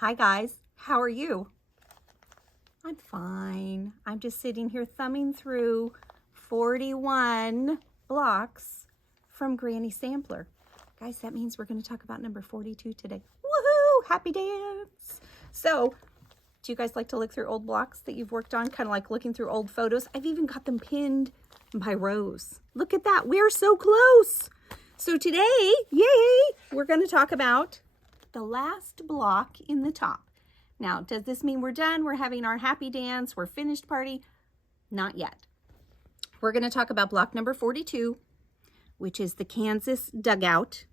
Hi guys, how are you? I'm fine. I'm just sitting here thumbing through 41 blocks from Granny Sampler. Guys, that means we're going to talk about number 42 today. Woohoo! Happy dance! So, do you guys like to look through old blocks that you've worked on? Kind of like looking through old photos. I've even got them pinned by rows. Look at that. We're so close. So today, yay, we're going to talk about the last block in the top. Now, does this mean we're done? We're having our happy dance? We're finished party? Not yet. We're going to talk about block number 42, which is the Kansas Dugout,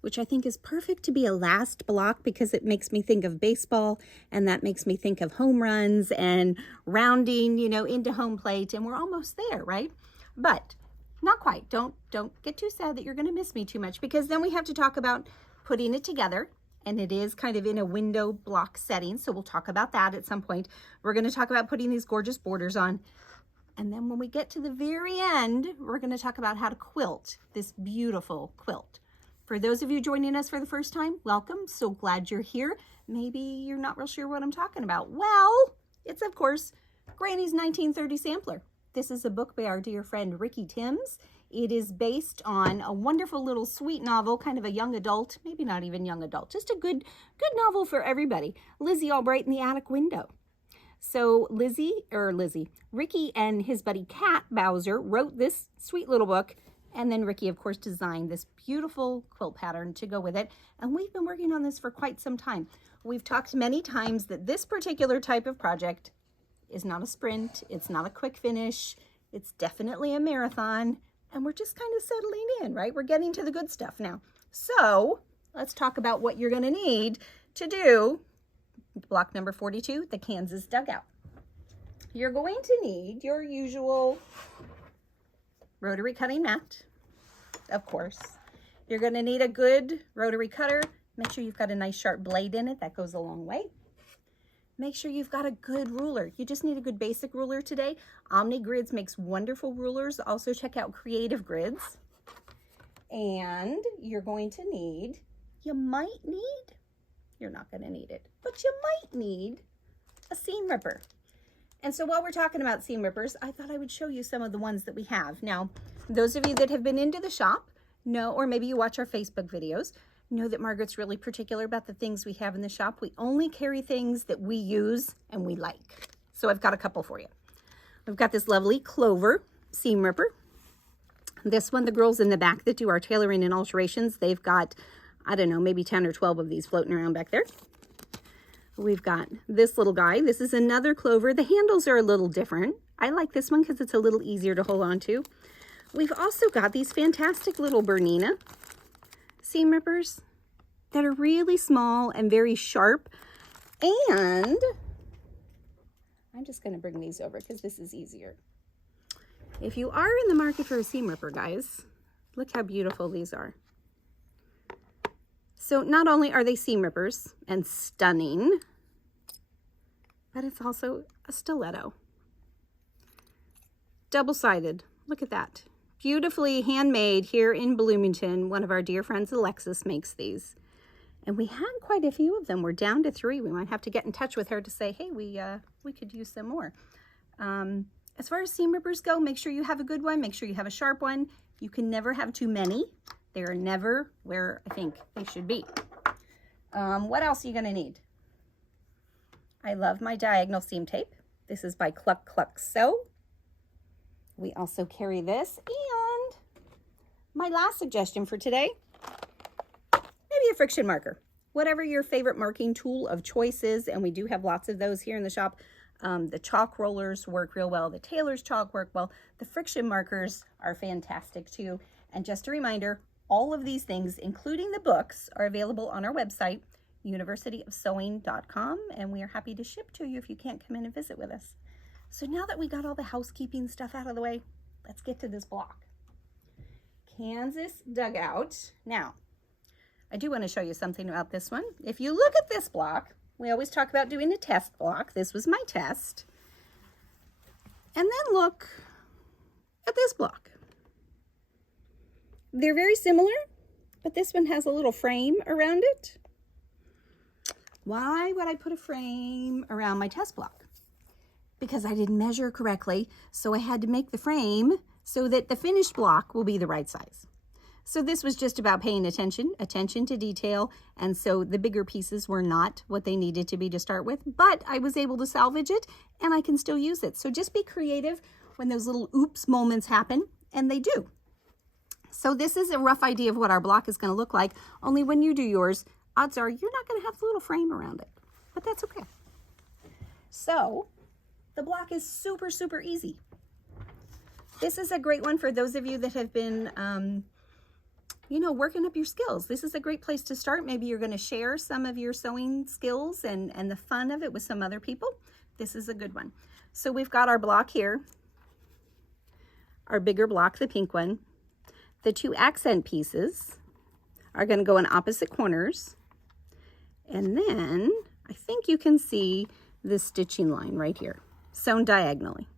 which I think is perfect to be a last block because it makes me think of baseball, and that makes me think of home runs and rounding, into home plate, and we're almost there, right? But not quite. Don't get too sad that you're going to miss me too much, because then we have to talk about putting it together. And it is kind of in a window block setting, so we'll talk about that at some point. We're going to talk about putting these gorgeous borders on. And then when we get to the very end, we're going to talk about how to quilt this beautiful quilt. For those of you joining us for the first time, welcome. So glad you're here. Maybe you're not real sure what I'm talking about. Well, it's of course Granny's 1930 Sampler. This is a book by our dear friend Ricky Timms. It is based on a wonderful little sweet novel, kind of a young adult, maybe not even young adult, just a good novel for everybody. Lizzy Albright in the Attic Window. So Ricky and his buddy Cat Bowser wrote this sweet little book, and then Ricky, of course, designed this beautiful quilt pattern to go with it. And we've been working on this for quite some time. We've talked many times that this particular type of project is not a sprint. It's not a quick finish. It's definitely a marathon. And we're just kind of settling in, right? We're getting to the good stuff now. So let's talk about what you're going to need to do block number 42, the Kansas Dugout. You're going to need your usual rotary cutting mat, of course. You're going to need a good rotary cutter. Make sure you've got a nice sharp blade in it. That goes a long way. Make sure you've got a good ruler. You just need a good basic ruler today. Omni Grids makes wonderful rulers. Also check out Creative Grids. And you're going to need, you're not going to need it, but you might need a seam ripper. And so while we're talking about seam rippers, I thought I would show you some of the ones that we have. Now, those of you that have been into the shop know, or maybe you watch our Facebook videos, know that Margaret's really particular about the things we have in the shop. We only carry things that we use and we like. So I've got a couple for you. We've got this lovely Clover seam ripper. This one, the girls in the back that do our tailoring and alterations, they've got, I don't know, maybe 10 or 12 of these floating around back there. We've got this little guy. This is another Clover. The handles are a little different. I like this one because it's a little easier to hold on to. We've also got these fantastic little Bernina seam rippers that are really small and very sharp. And I'm just going to bring these over because this is easier. If you are in the market for a seam ripper, guys, look how beautiful these are. So not only are they seam rippers and stunning, but it's also a stiletto. Double-sided. Look at that. Beautifully handmade here in Bloomington. One of our dear friends, Alexis, makes these. And we had quite a few of them. We're down to 3. We might have to get in touch with her to say, hey, we could use some more. As far as seam rippers go, make sure you have a good one. Make sure you have a sharp one. You can never have too many. They are never where I think they should be. What else are you going to need? I love my diagonal seam tape. This is by Cluck Cluck Sew. We also carry this, and my last suggestion for today, maybe a friction marker. Whatever your favorite marking tool of choice is, and we do have lots of those here in the shop. The chalk rollers work real well. The Taylor's chalk work well. The friction markers are fantastic too. And just a reminder, all of these things, including the books, are available on our website, universityofsewing.com, and we are happy to ship to you if you can't come in and visit with us. So now that we got all the housekeeping stuff out of the way, let's get to this block. Kansas Dugout. Now, I do want to show you something about this one. If you look at this block, we always talk about doing a test block. This was my test. And then look at this block. They're very similar, but this one has a little frame around it. Why would I put a frame around my test block? Because I didn't measure correctly, so I had to make the frame so that the finished block will be the right size. So this was just about paying attention to detail, and so the bigger pieces were not what they needed to be to start with, but I was able to salvage it, and I can still use it. So just be creative when those little oops moments happen, and they do. So this is a rough idea of what our block is going to look like, only when you do yours, odds are you're not going to have the little frame around it, but that's okay. So the block is super, super easy. This is a great one for those of you that have been, you know, working up your skills. This is a great place to start. Maybe you're going to share some of your sewing skills and the fun of it with some other people. This is a good one. So we've got our block here, our bigger block, the pink one. The two accent pieces are going to go in opposite corners. And then I think you can see this stitching line right here, sewn diagonally.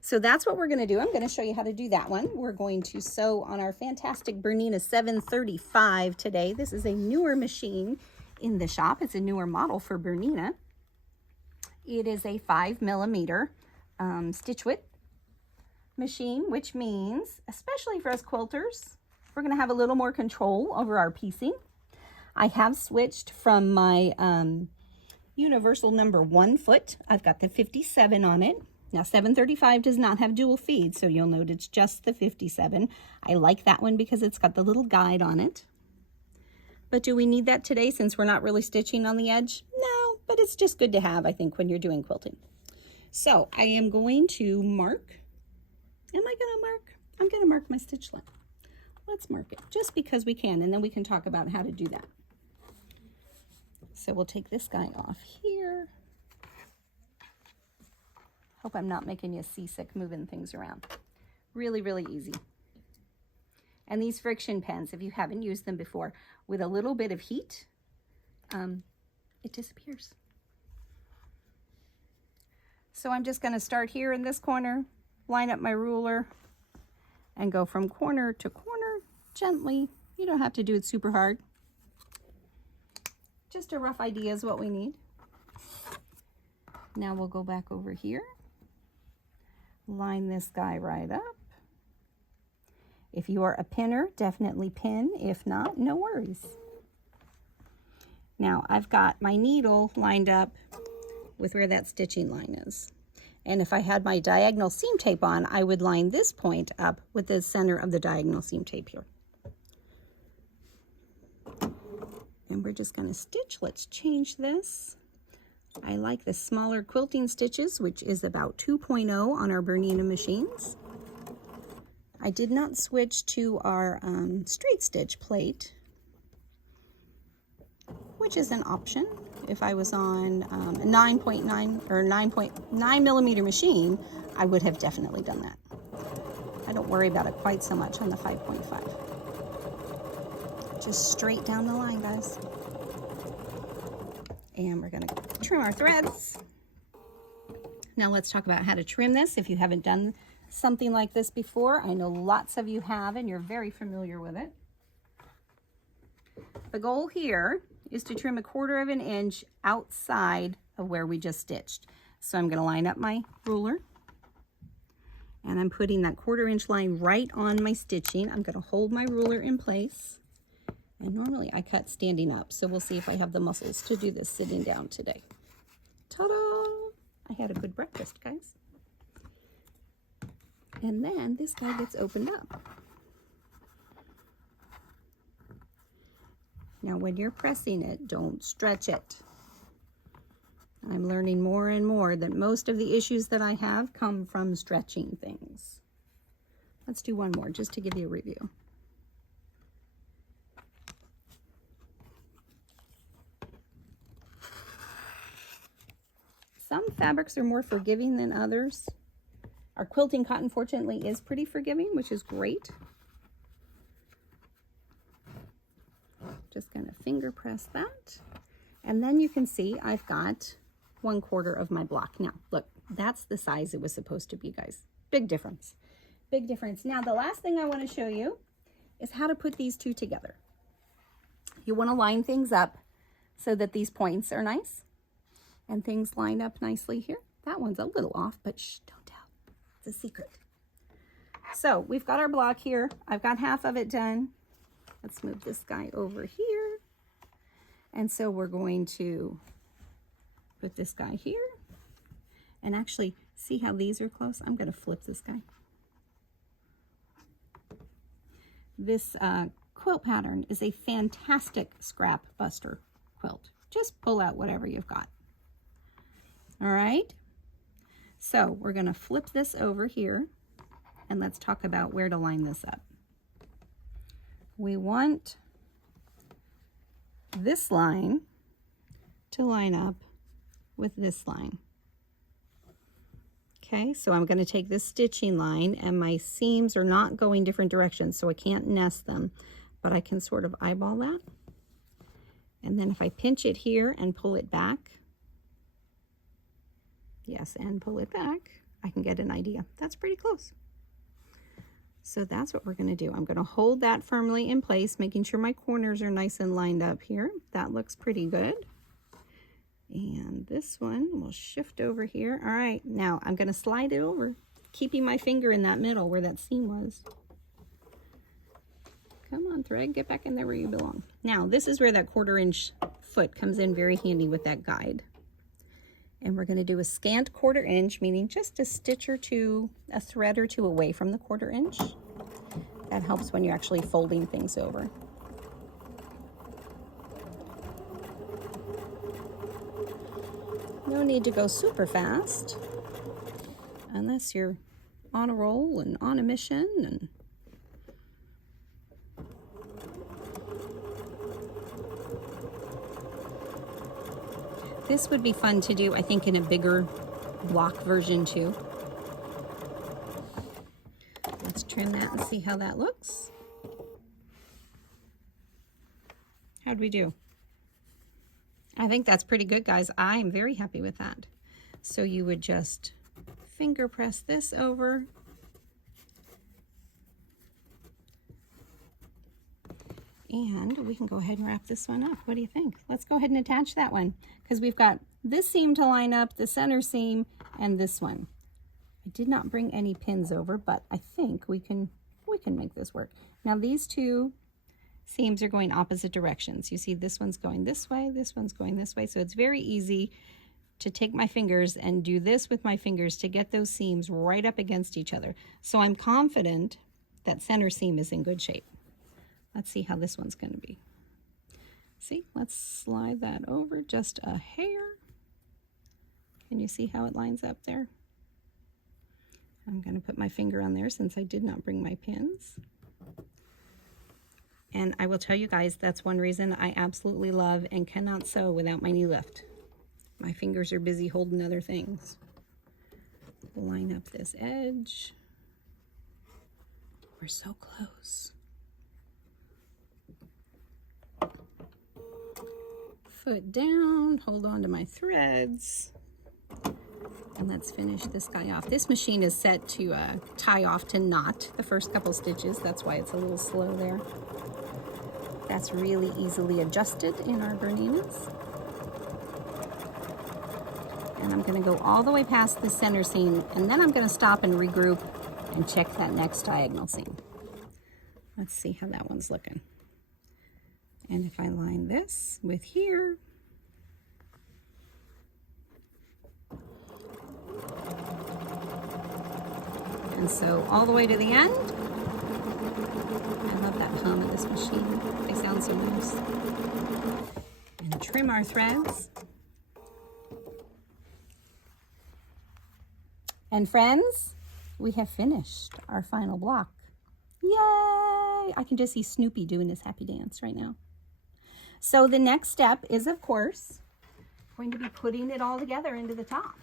So that's what we're going to do. I'm going to show you how to do that one. We're going to sew on our fantastic Bernina 735 today. This is a newer machine in the shop. It's a newer model for Bernina. It is a 5mm stitch width machine, which means, especially for us quilters, we're going to have a little more control over our piecing. I have switched from my universal number 1 foot. I've got the 57 on it. Now 735 does not have dual feed, so you'll note it's just the 57. I like that one because it's got the little guide on it. But do we need that today since we're not really stitching on the edge? No, but it's just good to have, I think, when you're doing quilting. So I am going to mark. Am I going to mark? I'm going to mark my stitch length. Let's mark it just because we can, and then we can talk about how to do that. So we'll take this guy off here. Hope I'm not making you seasick moving things around. Really, really easy. And these friction pens, if you haven't used them before, with a little bit of heat, it disappears. So I'm just going to start here in this corner, line up my ruler, and go from corner to corner gently. You don't have to do it super hard. Just a rough idea is what we need. Now we'll go back over here. Line this guy right up. If you are a pinner, definitely pin. If not, no worries. Now I've got my needle lined up with where that stitching line is. And if I had my diagonal seam tape on, I would line this point up with the center of the diagonal seam tape here. And we're just going to stitch. Let's change this. I like the smaller quilting stitches, which is about 2.0 on our Bernina machines. I did not switch to our straight stitch plate, which is an option. If I was on a 9.9 or 9.9mm machine, I would have definitely done that. I don't worry about it quite so much on the 5.5. Just straight down the line, guys. And we're going to trim our threads. Now let's talk about how to trim this. If you haven't done something like this before, I know lots of you have and you're very familiar with it. The goal here is to trim 1/4 inch outside of where we just stitched. So I'm going to line up my ruler and I'm putting that 1/4 inch line right on my stitching. I'm going to hold my ruler in place. And normally I cut standing up, so we'll see if I have the muscles to do this sitting down today. Ta-da! I had a good breakfast, guys. And then this guy gets opened up. Now when you're pressing it, don't stretch it. I'm learning more and more that most of the issues that I have come from stretching things. Let's do one more just to give you a review. Some fabrics are more forgiving than others. Our quilting cotton, fortunately, is pretty forgiving, which is great. Just gonna finger press that. And then you can see I've got 1/4 of my block. Now, look, that's the size it was supposed to be, guys. Big difference. Big difference. Now, the last thing I want to show you is how to put these two together. You want to line things up so that these points are nice and things line up nicely here. That one's a little off, but shh, don't tell. It's a secret. So we've got our block here. I've got half of it done. Let's move this guy over here. And so we're going to put this guy here. And actually, see how these are close? I'm going to flip this guy. This quilt pattern is a fantastic scrap buster quilt. Just pull out whatever you've got. All right. So we're going to flip this over here and let's talk about where to line this up. We want this line to line up with this line. Okay, so I'm going to take this stitching line, and my seams are not going different directions, so I can't nest them, but I can sort of eyeball that. And then if I pinch it here and pull it back, yes, and pull it back, I can get an idea. That's pretty close. So that's what we're going to do. I'm going to hold that firmly in place, making sure my corners are nice and lined up here. That looks pretty good. And this one will shift over here. All right, now I'm going to slide it over, keeping my finger in that middle where that seam was. Come on, thread, get back in there where you belong. Now, this is where that 1/4 inch foot comes in very handy with that guide. And we're going to do a scant 1/4 inch, meaning just a stitch or two, a thread or two away from the 1/4 inch. That helps when you're actually folding things over. No need to go super fast unless you're on a roll and on a mission. And this would be fun to do, I think, in a bigger block version too. Let's trim that and see how that looks. How'd we do? I think that's pretty good, guys. I'm very happy with that. So you would just finger press this over. And we can go ahead and wrap this one up. What do you think? Let's go ahead and attach that one, because we've got this seam to line up, the center seam, and this one. I did not bring any pins over, but I think we can make this work. Now these two seams are going opposite directions. You see this one's going this way, this one's going this way. So it's very easy to take my fingers and do this with my fingers to get those seams right up against each other. So I'm confident that center seam is in good shape. Let's see how this one's going to be. See, let's slide that over just a hair. Can you see how it lines up there? I'm going to put my finger on there since I did not bring my pins. And I will tell you guys, that's one reason I absolutely love and cannot sew without my knee lift. My fingers are busy holding other things. Line up this edge. We're so close. Foot down, hold on to my threads. And let's finish this guy off. This machine is set to tie off to knot the first couple stitches. That's why it's a little slow there. That's really easily adjusted in our Berninas. And I'm going to go all the way past the center seam, and then I'm going to stop and regroup and check that next diagonal seam. Let's see how that one's looking. And if I line this with here, and so all the way to the end. I love that hum of this machine. They sound so nice. And trim our threads. And friends, we have finished our final block. Yay! I can just see Snoopy doing his happy dance right now. So the next step is, of course, going to be putting it all together into the top.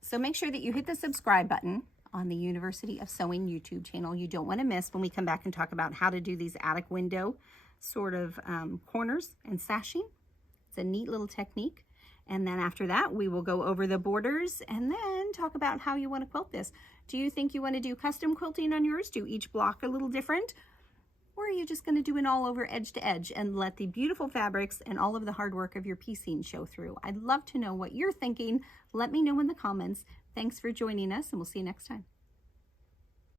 So make sure that you hit the subscribe button on the University of Sewing YouTube channel. You don't want to miss when we come back and talk about how to do these attic window sort of corners and sashing. It's a neat little technique. And then after that, we will go over the borders and then talk about how you want to quilt this. Do you think you want to do custom quilting on yours? Do each block a little different? Or are you just going to do an all over edge to edge and let the beautiful fabrics and all of the hard work of your piecing show through? I'd love to know what you're thinking. Let me know in the comments. Thanks for joining us, and we'll see you next time.